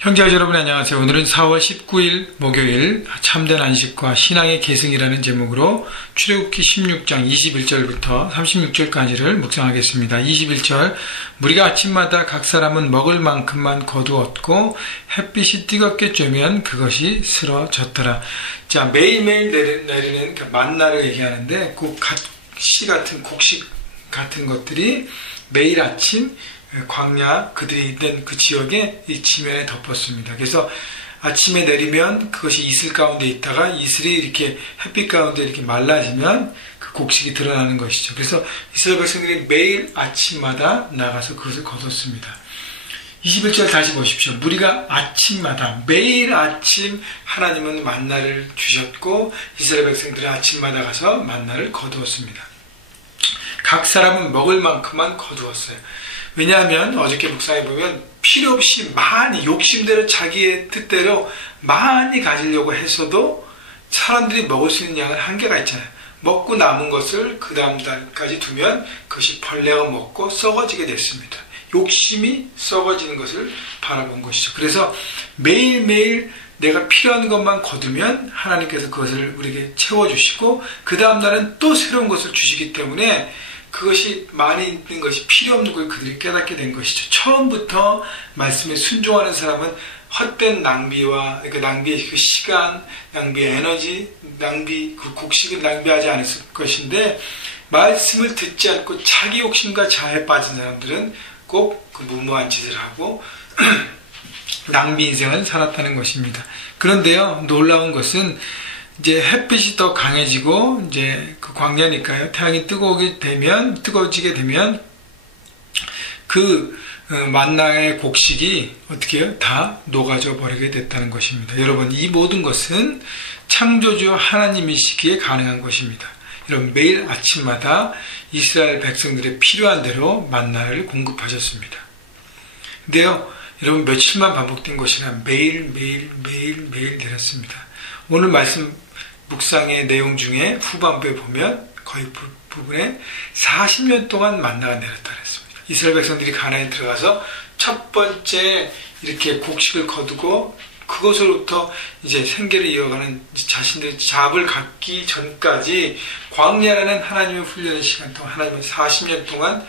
형제자 여러분 안녕하세요. 오늘은 4월 19일 목요일 참된 안식과 신앙의 계승이라는 제목으로 출애굽기 16장 21절부터 36절까지를 묵상하겠습니다. 21절 무리가 아침마다 각 사람은 먹을 만큼만 거두었고 햇빛이 뜨겁게 쬐면 그것이 쓰러졌더라. 자, 매일매일 내리는 만나를 얘기하는데 씨 같은 곡식 같은 것들이 매일 아침 광야 그들이 있던 그 지역에 이 지면에 덮었습니다. 그래서 아침에 내리면 그것이 이슬 가운데 있다가 이슬이 이렇게 햇빛 가운데 이렇게 말라지면 그 곡식이 드러나는 것이죠. 그래서 이스라엘 백성들이 매일 아침마다 나가서 그것을 거뒀습니다. 21절 다시 보십시오. 무리가 아침마다 매일 아침 하나님은 만나를 주셨고 이스라엘 백성들이 아침마다 가서 만나를 거두었습니다. 각 사람은 먹을 만큼만 거두었어요. 왜냐하면 어저께 묵상해 보면 필요 없이 많이 욕심대로 자기의 뜻대로 많이 가지려고 했어도 사람들이 먹을 수 있는 양은 한계가 있잖아요. 먹고 남은 것을 그 다음 달까지 두면 그것이 벌레가 먹고 썩어지게 됐습니다. 욕심이 썩어지는 것을 바라본 것이죠. 그래서 매일매일 내가 필요한 것만 거두면 하나님께서 그것을 우리에게 채워주시고 그 다음 날은 또 새로운 것을 주시기 때문에 그것이 많이 있는 것이 필요 없는 걸 그들이 깨닫게 된 것이죠. 처음부터 말씀에 순종하는 사람은 헛된 낭비와 그 낭비의 그 시간, 낭비의 에너지, 그 곡식을 낭비하지 않았을 것인데 말씀을 듣지 않고 자기 욕심과 자아에 빠진 사람들은 꼭 그 무모한 짓을 하고 낭비 인생을 살았다는 것입니다. 그런데요, 놀라운 것은 이제 햇빛이 더 강해지고 이제 그 광야니까요. 태양이 뜨거워지게 되면 그 만나의 곡식이 어떻게 해요? 다 녹아져 버리게 됐다는 것입니다. 여러분, 이 모든 것은 창조주 하나님이시기에 가능한 것입니다. 여러분, 매일 아침마다 이스라엘 백성들의 필요한 대로 만나를 공급하셨습니다. 근데요, 여러분, 며칠만 반복된 것이 아니라 매일 내렸습니다. 오늘 말씀 묵상의 내용 중에 후반부에 보면 거의 부분에 40년 동안 만나가 내렸다 그랬습니다. 이스라엘 백성들이 가나안에 들어가서 첫 번째 이렇게 곡식을 거두고 그것으로부터 이제 생계를 이어가는 자신들의 잡을 갖기 전까지 광야라는 하나님의 훈련의 시간 동안 하나님은 40년 동안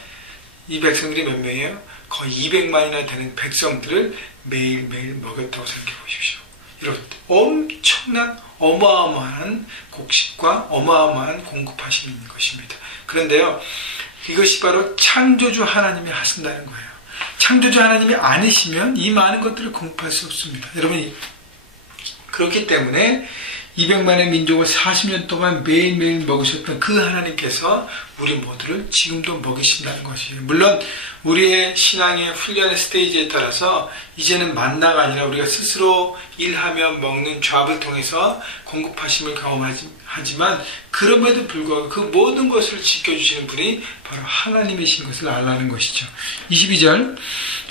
이 백성들이 몇 명이에요? 거의 200만이나 되는 백성들을 매일매일 먹였다고 생각해 보십시오. 여러분, 엄청난 어마어마한 곡식과 어마어마한 공급하시는 것입니다. 그런데요, 이것이 바로 창조주 하나님이 하신다는 거예요. 창조주 하나님이 아니시면 이 많은 것들을 공급할 수 없습니다. 여러분, 그렇기 때문에 200만의 민족을 40년 동안 매일매일 먹으셨던 그 하나님께서 우리 모두를 지금도 먹이신다는 것이에요. 물론 우리의 신앙의 훈련의 스테이지에 따라서 이제는 만나가 아니라 우리가 스스로 일하며 먹는 잡을 통해서 공급하심을 경험하지만 그럼에도 불구하고 그 모든 것을 지켜주시는 분이 바로 하나님이신 것을 알라는 것이죠. 22절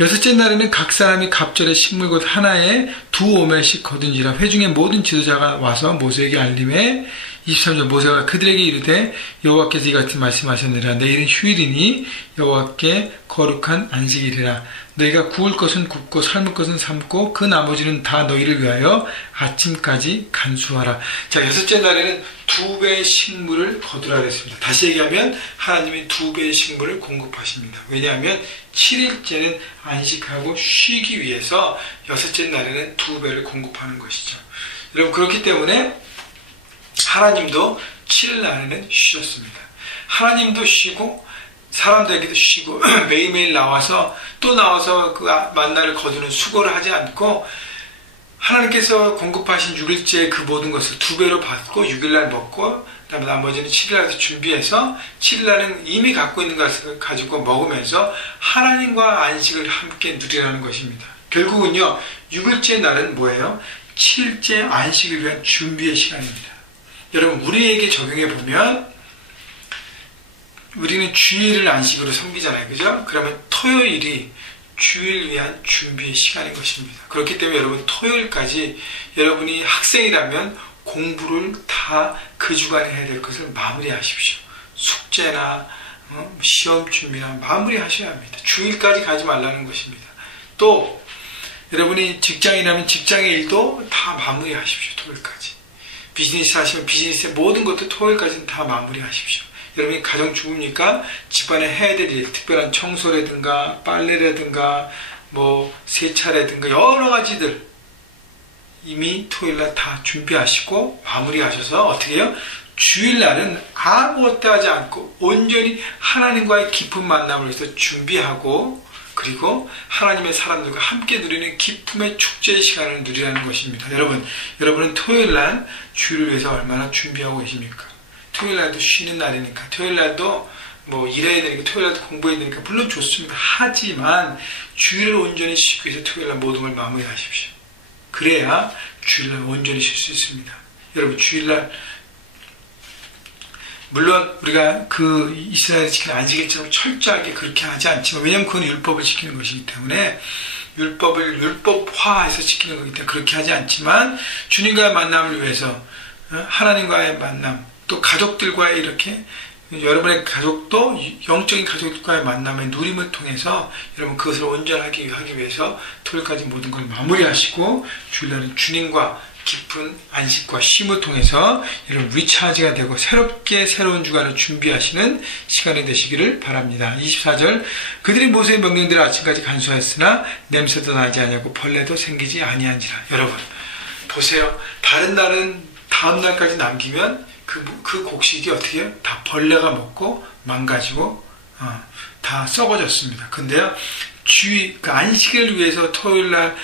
여섯째 날에는 각 사람이 갑절의 식물 곧 하나에 2오멜씩 거둔지라 회중의 모든 지도자가 와서 모세에게 알림해 23절 모세가 그들에게 이르되 여호와께서 이 같은 말씀하셨느니라 내일은 휴일이니 여호와께 거룩한 안식일이라 너희가 구울 것은 굽고 삶을 것은 삶고 그 나머지는 다 너희를 위하여 아침까지 간수하라. 자, 여섯째 날에는 2배의 식물을 거두라 그랬습니다. 다시 얘기하면 하나님이 2배의 식물을 공급하십니다. 왜냐하면 7일째는 안식하고 쉬기 위해서 여섯째 날에는 2배를 공급하는 것이죠. 여러분, 그렇기 때문에 하나님도 7일 날에는 쉬셨습니다. 하나님도 쉬고 사람들에게도 쉬고 매일매일 나와서 그 만나를 거두는 수고를 하지 않고 하나님께서 공급하신 6일째 그 모든 것을 2배로 받고 6일날 먹고 그다음에 나머지는 7일날에서 준비해서 7일날은 이미 갖고 있는 것을 가지고 먹으면서 하나님과 안식을 함께 누리라는 것입니다. 결국은요, 6일째 날은 뭐예요? 7일째 안식을 위한 준비의 시간입니다. 여러분, 우리에게 적용해 보면 우리는 주일을 안식으로 섬기잖아요. 그죠? 그러면 토요일이 주일 위한 준비의 시간인 것입니다. 그렇기 때문에 여러분, 토요일까지 여러분이 학생이라면 공부를 다 그 주간에 해야 될 것을 마무리하십시오. 숙제나 시험 준비나 마무리하셔야 합니다. 주일까지 가지 말라는 것입니다. 또 여러분이 직장이라면 직장의 일도 다 마무리하십시오. 토요일까지. 비즈니스 하시면 비즈니스의 모든 것도 토요일까지는 다 마무리하십시오. 여러분이 가정주부니까 집안에 해야 될 일, 특별한 청소라든가 빨래라든가 뭐 세차라든가 여러 가지들 이미 토요일날 다 준비하시고 마무리하셔서 어떻게 해요? 주일날은 아무것도 하지 않고 온전히 하나님과의 깊은 만남을 위해서 준비하고 그리고 하나님의 사람들과 함께 누리는 기쁨의 축제의 시간을 누리라는 것입니다. 여러분은 토요일날 주일을 위해서 얼마나 준비하고 계십니까? 토요일날도 쉬는 날이니까 토요일날도 뭐 일해야 되니까 토요일날도 공부해야 되니까 물론 좋습니다. 하지만 주일을 온전히 쉬기 위해서 토요일날 모든 걸 마무리하십시오. 그래야 주일날 온전히 쉴 수 있습니다. 여러분 주일날 물론 우리가 그 이스라엘을 지키는 안식일처럼 철저하게 그렇게 하지 않지만 왜냐하면 그건 율법을 지키는 것이기 때문에 율법을 율법화해서 지키는 거기 때문에 그렇게 하지 않지만 주님과의 만남을 위해서 하나님과의 만남 또 가족들과의 이렇게 여러분의 가족도 영적인 가족들과의 만남의 누림을 통해서 여러분 그것을 온전하게 하기 위해서 토요일까지 모든 걸 마무리하시고 주일날은 주님과 깊은 안식과 쉼을 통해서 여러분 리차지가 되고 새롭게 새로운 주간을 준비하시는 시간이 되시기를 바랍니다. 24절 그들이 모세의 명령대로 아침까지 간수하였으나 냄새도 나지 아니하고 벌레도 생기지 아니한지라. 여러분 보세요. 다른 날은 다음 날까지 남기면 그 곡식이 어떻게 해요? 다 벌레가 먹고 망가지고 다 썩어졌습니다. 근데요 그 안식을 위해서 토요일날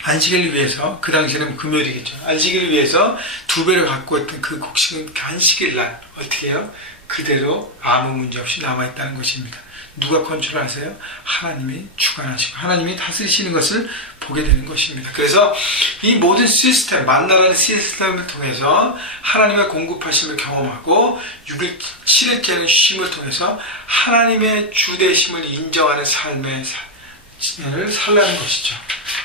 안식일을 위해서 그 당시에는 금요일이겠죠. 안식일을 위해서 2배를 갖고 있던 그 곡식은 안식일날 어떻게 해요? 그대로 아무 문제 없이 남아있다는 것입니다. 누가 컨트롤하세요? 하나님이 주관하시고 하나님이 다스리시는 것을 보게 되는 것입니다. 그래서 이 모든 시스템, 만나라는 시스템을 통해서 하나님의 공급하심을 경험하고 6일, 7일째는 쉼을 통해서 하나님의 주되심을 인정하는 삶을 살라는 것이죠.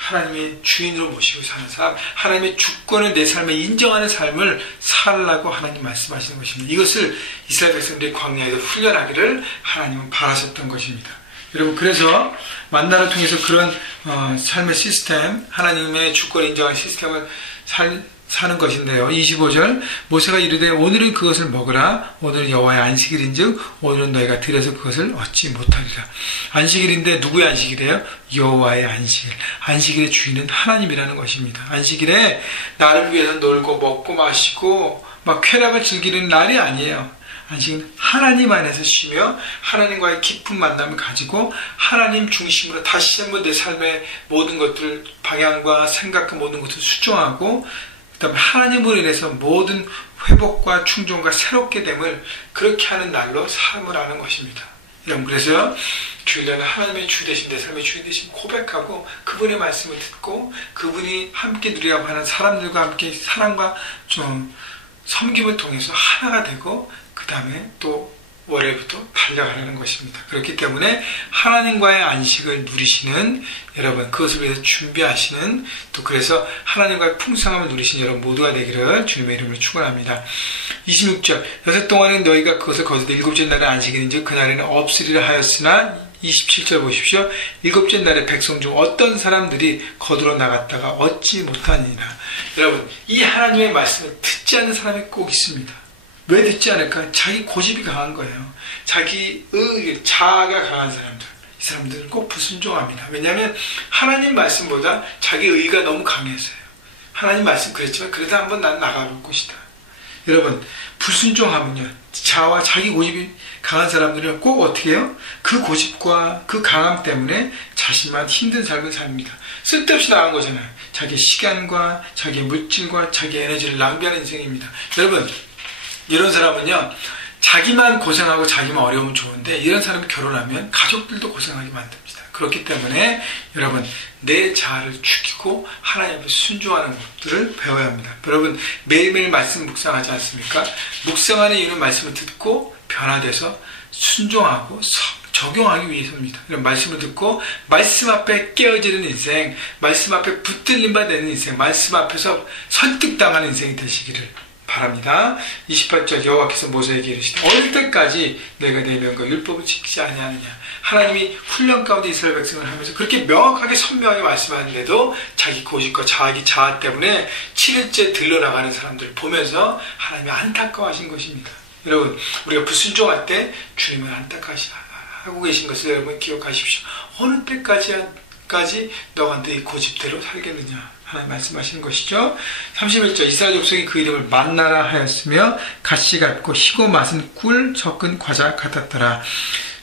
하나님의 주인으로 모시고 사는 삶, 하나님의 주권을 내 삶에 인정하는 삶을 살라고 하나님 말씀하시는 것입니다. 이것을 이스라엘 백성들이 광야에서 훈련하기를 하나님은 바라셨던 것입니다. 여러분 그래서 만나를 통해서 그런 삶의 시스템, 하나님의 주권을 인정하는 시스템을 사는 것인데요. 25절 모세가 이르되 오늘은 그것을 먹으라. 오늘은 여호와의 안식일인즉 오늘은 너희가 들여서 그것을 얻지 못하리라. 안식일인데 누구의 안식일이에요? 여호와의 안식일. 안식일의 주인은 하나님이라는 것입니다. 안식일에 나를 위해서 놀고 먹고 마시고 막 쾌락을 즐기는 날이 아니에요. 안식은 하나님 안에서 쉬며 하나님과의 깊은 만남을 가지고 하나님 중심으로 다시 한번 내 삶의 모든 것들 방향과 생각과 모든 것을 수정하고 그다음에 하나님으로 인해서 모든 회복과 충전과 새롭게 됨을 그렇게 하는 날로 삶을 하는 것입니다. 여러분 그래서 주일날은 하나님의 주 되신 내 삶의 주인 되신 고백하고 그분의 말씀을 듣고 그분이 함께 누리라고 하는 사람들과 함께 사랑과 좀 섬김을 통해서 하나가 되고 그 다음에 또 월요일부터 달려가는 것입니다. 그렇기 때문에 하나님과의 안식을 누리시는 여러분, 그것을 위해서 준비하시는 또 그래서 하나님과의 풍성함을 누리시는 여러분 모두가 되기를 주님의 이름으로 축원합니다. 26절 여섯 동안은 너희가 그것을 거두되 일곱째 날에 안식일인즉 그날에는 없으리라 하였으나 27절 보십시오. 일곱째 날에 백성 중 어떤 사람들이 거두러 나갔다가 얻지 못하니라. 여러분 이 하나님의 말씀을 듣지 않는 사람이 꼭 있습니다. 왜 듣지 않을까? 자기 고집이 강한 거예요. 자기 자아가 강한 사람들. 이 사람들은 꼭 불순종합니다. 왜냐하면 하나님 말씀보다 자기 의가 너무 강해서요. 하나님 말씀 그랬지만 그래도 한번 난 나가볼 것이다. 여러분 불순종하면요. 자아와 자기 고집이 강한 사람들은 꼭 어떻게 해요? 그 고집과 그 강함 때문에 자신만 힘든 삶을 삽니다. 쓸데없이 나간 거잖아요. 자기 시간과 자기 물질과 자기 에너지를 낭비하는 인생입니다. 여러분 이런 사람은요 자기만 고생하고 자기만 어려우면 좋은데 이런 사람이 결혼하면 가족들도 고생하게 만듭니다. 그렇기 때문에 여러분 내 자아를 죽이고 하나님 앞에 순종하는 것들을 배워야 합니다. 여러분 매일매일 말씀 묵상하지 않습니까? 묵상하는 이유는 말씀을 듣고 변화돼서 순종하고 적용하기 위해서입니다. 이런 말씀을 듣고 말씀 앞에 깨어지는 인생, 말씀 앞에 붙들림 받는 인생, 말씀 앞에서 설득당하는 인생이 되시기를 바랍니다. 28절 여호와께서 모세에게 이르시되 어릴 때까지 내가 내 명과 율법을 지키지 아니하느냐. 하나님이 훈련 가운데 이스라엘 백성을 하면서 그렇게 명확하게 선명하게 말씀하는데도 자기 고집과 자기 자아 때문에 7일째 들러나가는 사람들을 보면서 하나님이 안타까워하신 것입니다. 여러분, 우리가 불순종할 때 주님을 안타까워하고 계신 것을 여러분 기억하십시오. 어느 때까지 너가 네 고집대로 살겠느냐. 하나님 말씀하시는 것이죠. 31절 이스라엘 족속이 그 이름을 만나라 하였으며 갓이 같고 희고 맛은 꿀 섞은 과자 같았더라.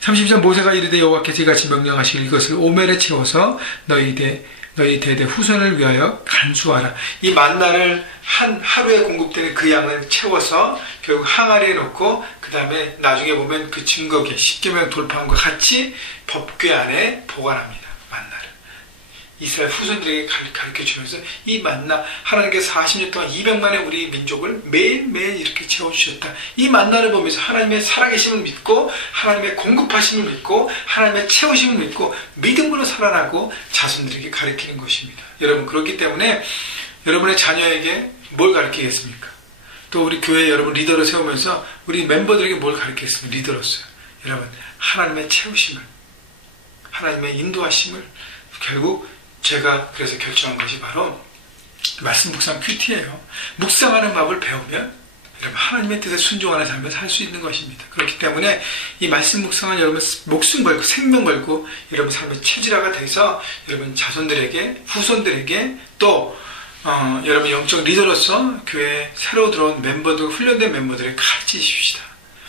30절 모세가 이르되 여호와께서 이같이 명령하시길 이것을 오멜에 채워서 너희 대대 후손을 위하여 간수하라. 이 만나를 하루에 공급되는 그 양을 채워서 결국 항아리에 넣고 그 다음에 나중에 보면 그 증거계 10계명 돌파한 것과 같이 법궤 안에 보관합니다. 만나를 이스라엘 후손들에게 가르쳐주면서 이 만나 하나님께서 40년 동안 200만의 우리 민족을 매일매일 이렇게 채워주셨다. 이 만나를 보면서 하나님의 살아계심을 믿고 하나님의 공급하심을 믿고 하나님의 채우심을 믿고 믿음으로 살아나고 자손들에게 가르치는 것입니다. 여러분, 그렇기 때문에 여러분의 자녀에게 뭘 가르치겠습니까? 또 우리 교회 여러분 리더를 세우면서 우리 멤버들에게 뭘 가르치겠습니까? 리더로서요. 여러분, 하나님의 채우심을, 하나님의 인도하심을 결국 제가 그래서 결정한 것이 바로 말씀 묵상 큐티예요. 묵상하는 법을 배우면 여러분 하나님의 뜻에 순종하는 삶을 살 수 있는 것입니다. 그렇기 때문에 이 말씀 묵상은 여러분 목숨 걸고 생명 걸고 여러분 삶의 체질화가 돼서 여러분 자손들에게 후손들에게 또 여러분 영적 리더로서 교회에 새로 들어온 멤버들 훈련된 멤버들에게 가르치십시다.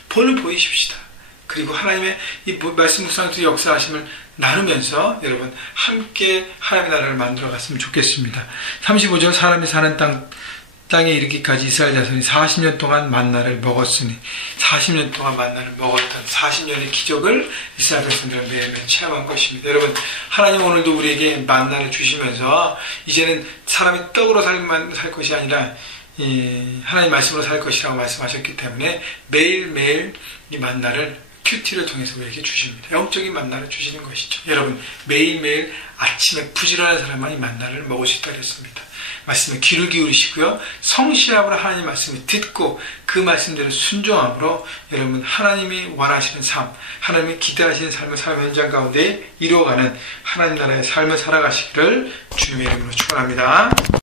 본을 보이십시다. 그리고 하나님의 이 말씀 묵상의 역사하심을 나누면서 여러분 함께 하나님의 나라를 만들어 갔으면 좋겠습니다. 35절 사람이 사는 땅에 이르기까지 이스라엘 자손이 40년 동안 만나를 먹었으니 40년 동안 만나를 먹었던 40년의 기적을 이스라엘 백성들은 매일매일 체험한 것입니다. 여러분, 하나님 오늘도 우리에게 만나를 주시면서 이제는 사람이 떡으로 살 것이 아니라 하나님 말씀으로 살 것이라고 말씀하셨기 때문에 매일매일 이 만나를 큐티를 통해서 우리에게 주십니다. 영적인 만나를 주시는 것이죠. 여러분, 매일매일 아침에 부지런한 사람만이 만나를 먹을 수 있다고 했습니다. 말씀에 귀를 기울이시고요. 성실함으로 하나님 말씀을 듣고 그 말씀대로 순종함으로 여러분 하나님이 원하시는 삶, 하나님이 기대하시는 삶을 삶의 현장 가운데 이루어가는 하나님 나라의 삶을 살아가시기를 주님의 이름으로 축원합니다.